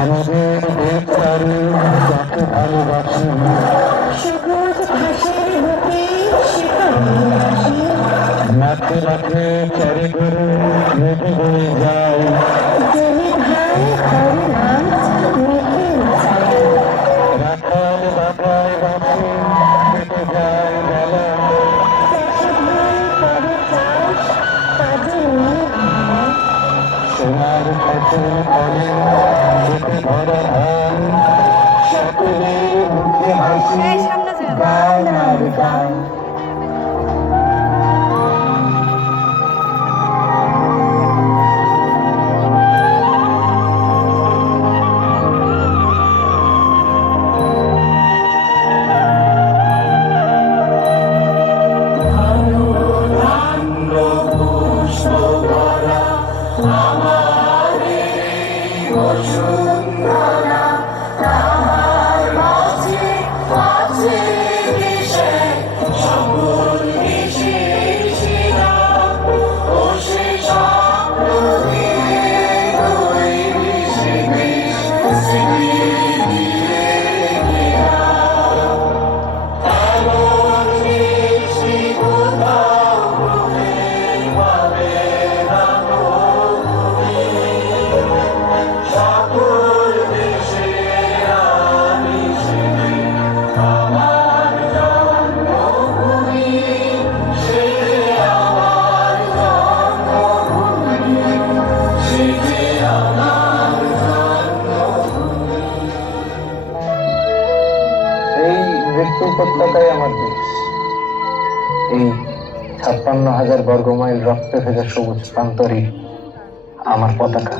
আমাদের দেশারি যাকে ভালোবাসি সবুজ ঘাসের বুকে মাঠে মাঠে চরে করে মেঘে বয়ে যায় জমি ভাই ঘরে নাচ মেঘে রাখাল বাবায় বাসে কেটে যায় বেলা সোনার ফসল ফলে খেতে ভরা ধান সকলের মুখে হাসি গান আর গান। উপত্যকায় আমার দেশ, এই ৫৬,০০০ বর্গমাইল রক্তে ভেজা সবুজ প্রান্তরই আমার পতাকা।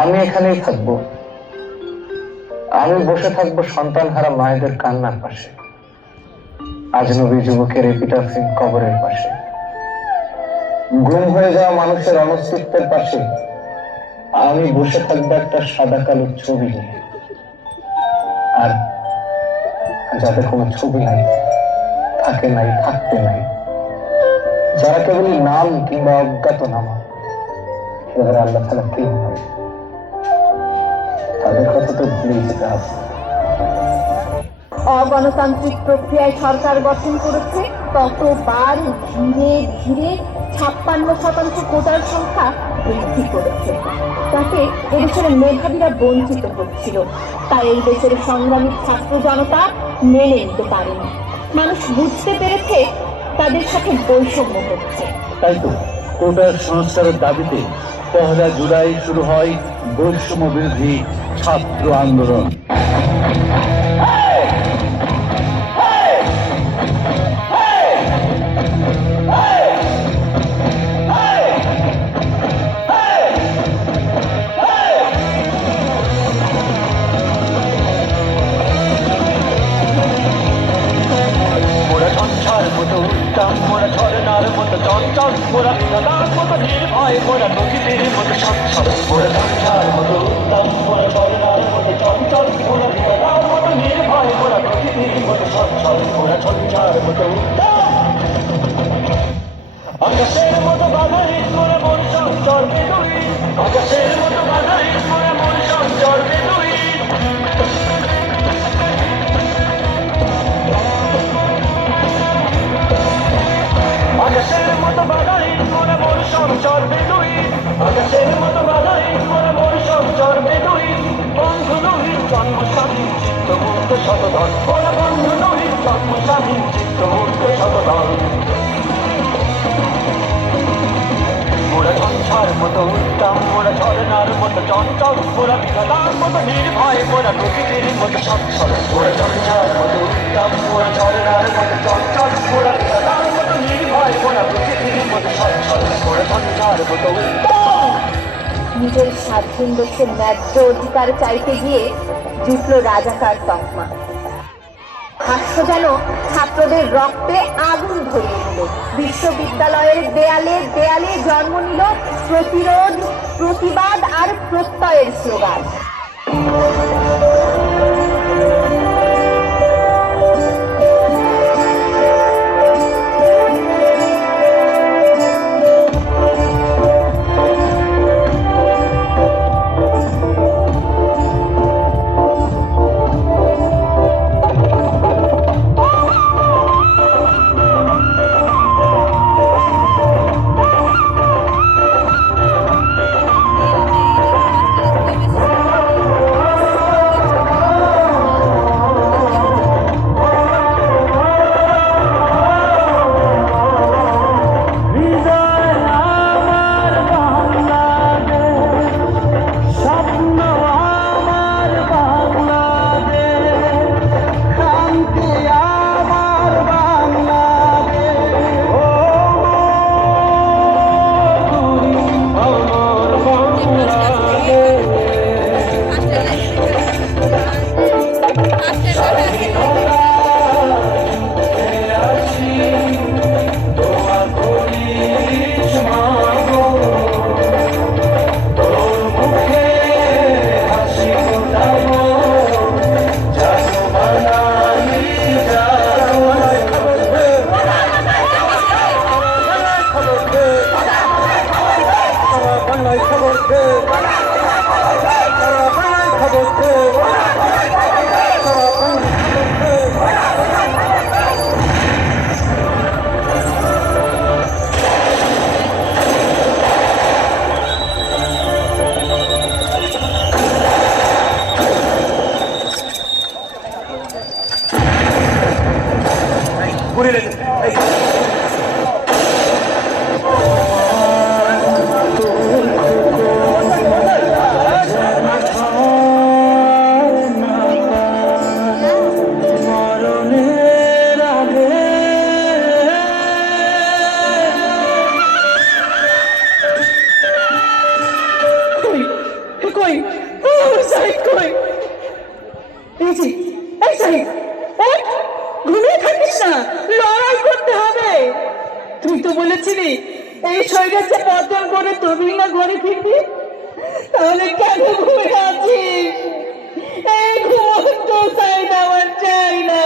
আমি এখানেই থাকবো, আমি বসে থাকবো সন্তানহারা মায়েদের কান্নার পাশে, আজনবী যুবকের এপিটাফিন কবরের পাশে, গুম হয়ে যাওয়া মানুষের অনস্তিত্বের পাশে আমি বসে থাকবো একটা সাদা কালো ছবি নিয়ে। আর যাদের কোনো ছবি নাই, থাকে নাই, থাকতে নাই, যারা কেবলই নাম কিংবা অজ্ঞাত নামা, এবার আল্লাহ তাআলা কে হয় তাদের কথা তো ভুলেই যেতে হবে। অগণতান্ত্রিক প্রক্রিয়ায় সরকার গঠন করেছে, ততবার ধীরে ধীরে ৫৬% কোটার সংখ্যা বৃদ্ধি করেছে। তাতে এদেশের মেধাবীরা বঞ্চিত হচ্ছিল, তাই এই দেশের সংগ্রামী ছাত্র জনতা মেনে নিতে পারেনি। মানুষ বুঝতে পেরেছে তাদের সাথে বৈষম্য হচ্ছে। তাই তো কোটার সংস্কারের দাবিতে ১লা জুলাই শুরু হয় বৈষম্য বিরোধী ছাত্র আন্দোলন। মোরা ঝরনার মতো চঞ্চল, মোরা বিধাতার মতো নির্ভয়, মোরা নদীদের মতো সচ্ছল। মোরা ঝঞ্ঝার মতো উত্তম, মোরা ঝরনার মতো চঞ্চল, মোরা বিধাতার মতো নির্ভয়, মোরা নদীদের মতো সচ্ছল। মোরা ঝঞ্ঝার মতো উত্তম, আকাশের মতো বাধাহীন, মোরা মন সঞ্চর বেদুই। আকাশের মতো বাধাহীন, মোরা মন সঞ্চর বেদুই। আকাশের মতো বাধাহীন, মোরা মন সঞ্চর বেদুই। আকাশের মতো বাধাহীন, মোরা মন সঞ্চর বেদুই। বন্ধু নহিত জন্ম স্বাধীন, চিত্ত মুক্ত শতধন। মোরা বন্ধু নহিত জন্ম স্বাধীন, চিত্ত মুক্ত শতধন। মোরা ঝঞ্ঝার মতো উত্তম, মোরা ঝরনার মতো চঞ্চল, মোরা বিধাতার মতো নির্ভয়, মোরা প্রকৃতির মতো সচ্ছল। মোরা ঝঞ্ঝার মতো উত্তম, মোরা ঝরনার মতো চঞ্চল, মোরা বিধাতার মতো নির্ভয়, মোরা প্রকৃতির মতো সচ্ছল। মোরা ঝঞ্ঝার মতো উত্তম। নিজের স্বাধীন দেশের ন্যায্য অধিকার চাইতে গিয়ে জুটল রাজাকার তকমা। হাস্য যেন ছাত্রদের রক্তে আগুন ধরিয়ে দিল। বিশ্ববিদ্যালয়ের দেয়ালে দেয়ালে জন্ম নিল প্রতিরোধ, প্রতিবাদ আর প্রত্যয়ের স্লোগান। বাংলায় খবর দে, সারা বাংলায় খবর দে, সারা বাংলায় খবর দে। তুই তো বলেছিলি এই শরীরে পতন করে তুমি না ঘরে ফিরবি, তাহলে কেন ঘুরে আছিস? এই ঘুমন্ত চাই না, আমার চাই না।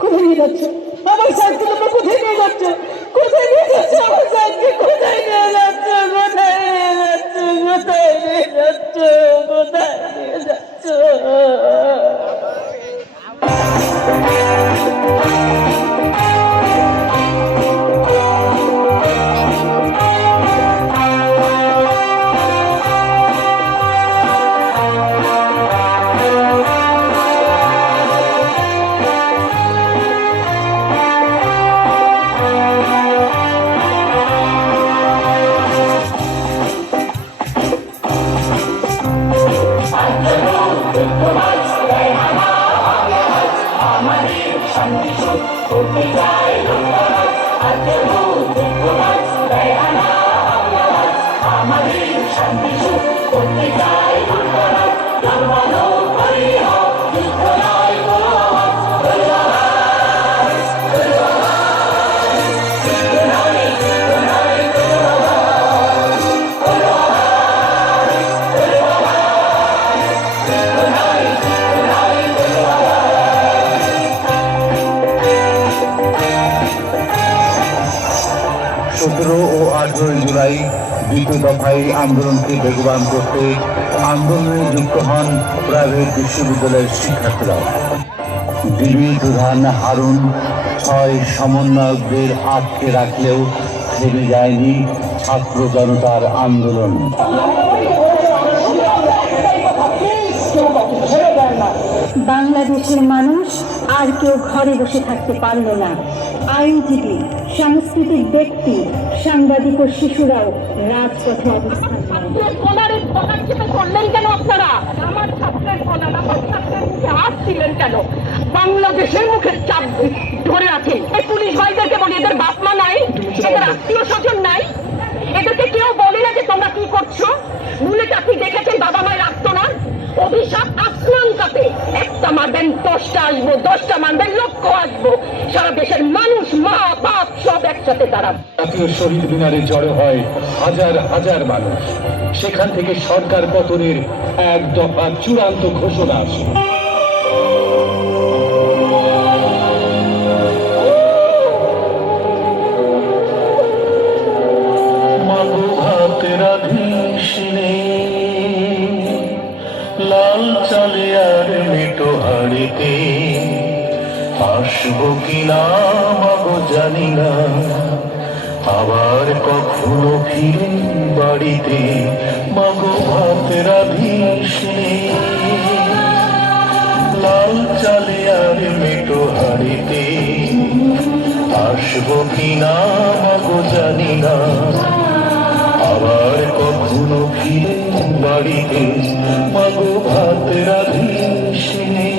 কোথায় নিয়ে যাচ্ছ আমার সাথে? তোমরা কোথায় নিয়ে যাচ্ছ? কোথায় নিয়ে যাচ্ছ আমার সাথে? কোথায় নিয়ে যাচ্ছ? কোথায় নিয়ে যাচ্ছ? কোথায় নিয়ে যাচ্ছ? কোথায় নিয়ে যাচ্ছ? জুলাই দ্বিতীয় দফায় আন্দোলনকে বেগবান করতে আন্দোলনে যুক্ত হন প্রাইভেট বিশ্ববিদ্যালয়ের শিক্ষার্থীরা। ডিবি প্রধান হারুন 6 সমন্বয়কদের আটকে রাখলেও থেমে যায়নি ছাত্র জনতার আন্দোলন। বাংলাদেশের মানুষ আর কেউ ঘরে বসে থাকতে পারল না। আইনজীবী, সাংস্কৃতিক ব্যক্তি, সাংবাদিক ও শিশুরাও রাজপথে অবস্থান করলেন কেন আপনারা? আমার ছাত্রের কলার, আমার ছাত্রের মুখে হাত ছিলেন কেন? বাংলাদেশের মুখের চাপ ধরে আছে। এই পুলিশ ভাইদেরকে বলি, এদের বাপ মা নাই, এদের আত্মীয় স্বজন নাই, এদেরকে কেউ বলে না যে তোমরা কি করছো? ভুলে চাকরি দেখেছেন বাবা মায়ের আত্মনাদ, অভিশাপ আসমান কাপে। একটা মারবেন 10টা আসবো, 10টা মারবেন লক্ষ আসবো। সারা দেশের মানুষ, মা বাপ সব একসাথে দাঁড়াবে। জাতীয় শহীদ মিনারে জড়ো হয় হাজার হাজার মানুষ। সেখান থেকে সরকার পতনের এক দফা চূড়ান্ত ঘোষণা আসে। লাল চালে আর মেটো হাড়িতে আসবো কিনা মাগো জানি না, আবার কখনো ফিরে বাড়িতে মাগো ভাত রাঁধিস নে। লাল চালে আর মেটো হাড়িতে আসবো কিনা মাগো জানি না, আবার কখনো ফিরে বাড়িতে মাগো ভাত রাঁধিস নে।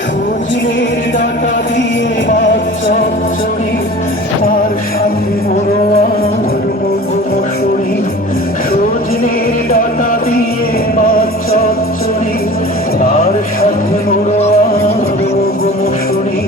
সজনের ডাটা দিয়ে মাছ চচ্চড়ি, তার সাথে বড় আর মধু মশুরি। সজনের ডাটা দিয়ে মাছ চচ্চড়ি, তার সাথে বড় আর মধু মশুরি।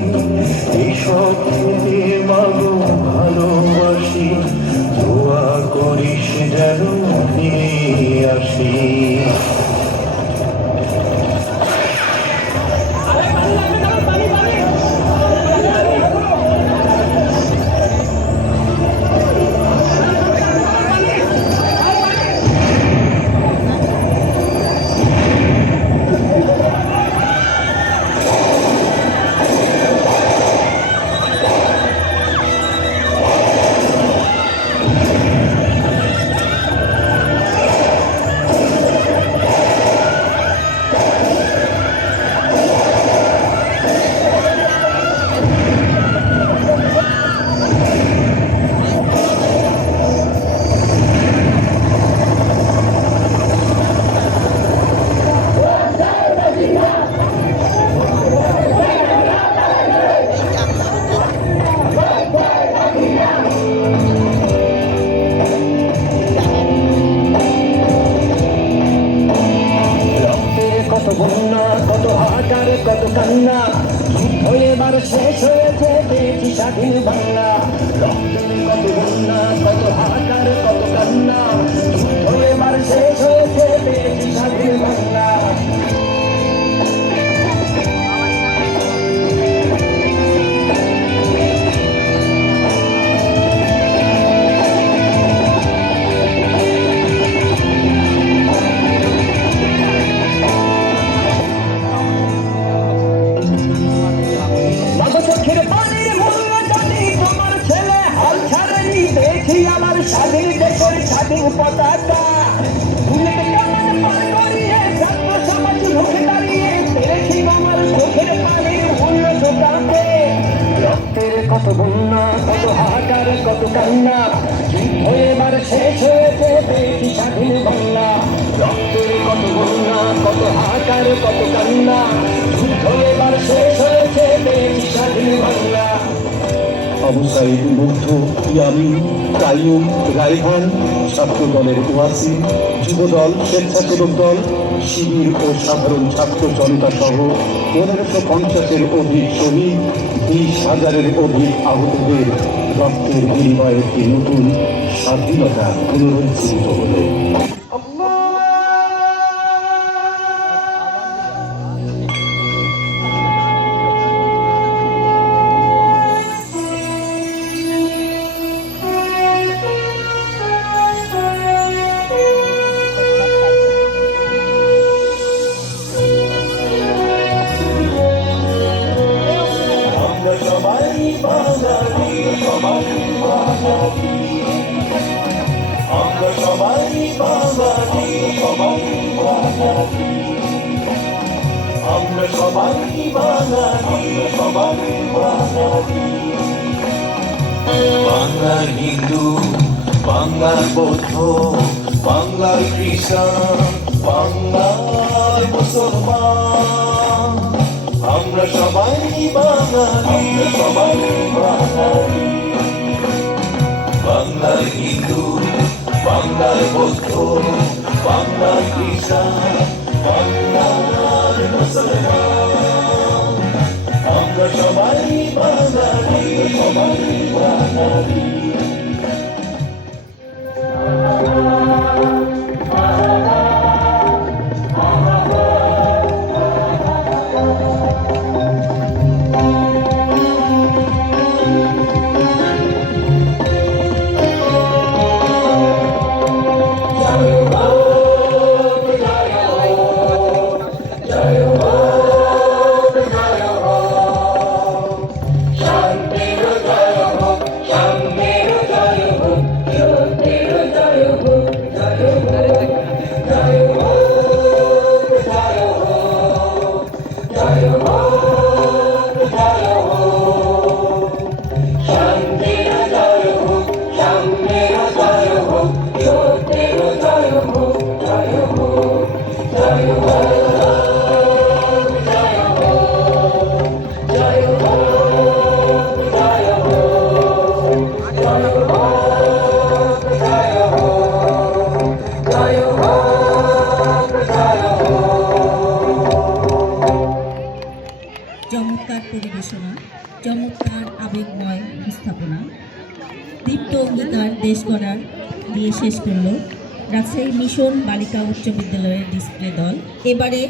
দেখি আমার স্বাধীন দেশের স্বাধীন পতাকা বুলেট কামান পার করিয়ে ছাত্র সমাজ মুখে দাঁড়িয়ে দেখি আমার চোখের পানি উড়লো দোকানে রক্তের কত বন্যা কত হাহাকার কত কান্না যুদ্ধ এবার শেষ হয়েছে দেখি স্বাধীন বাংলা রক্তের কত বন্যা কত হাহাকার কত কান্না যুদ্ধ এবার শেষ হয়েছে দেখি স্বাধীন বাংলা। আবু সাইদ বুদ্ধ, ইয়ামিন, কাইয়ুম, রাইহান, ছাত্র দলের ওয়াসি, যুবদল, স্বেচ্ছাসেবক দল, শিবির ও সাধারণ ছাত্র জনতা সহ 1550-এর অধিক শহীদ, 20,000-এর অধিক আহতদের রক্তের বিনিময়ে একটি নতুন স্বাধীনতা পুনরুজ্জীবিত হলো। আমরা সবাই বাঙালি আমরা সবাই বাঙালি আমরা সবাই বাঙালি বাংলার হিন্দু বাংলার বৌদ্ধ বাংলার খ্রিস্টান বাংলার মুসলমান আমরা সবাই বাঙালি বাংলার হিন্দু বাংলার বৌদ্ধ বাংলার খ্রিস্টান বাংলার মুসলমান আমরা সবাই বাঙালি চমৎকার পরিবেশনা, চমৎকার আবেগময় উপস্থাপনা, দীপ্ত অঙ্গীকার দেশ গড়ার দিয়ে শেষ করল রাজশাহী মিশন বালিকা উচ্চ বিদ্যালয়ের ডিসপ্লে দল। এবারে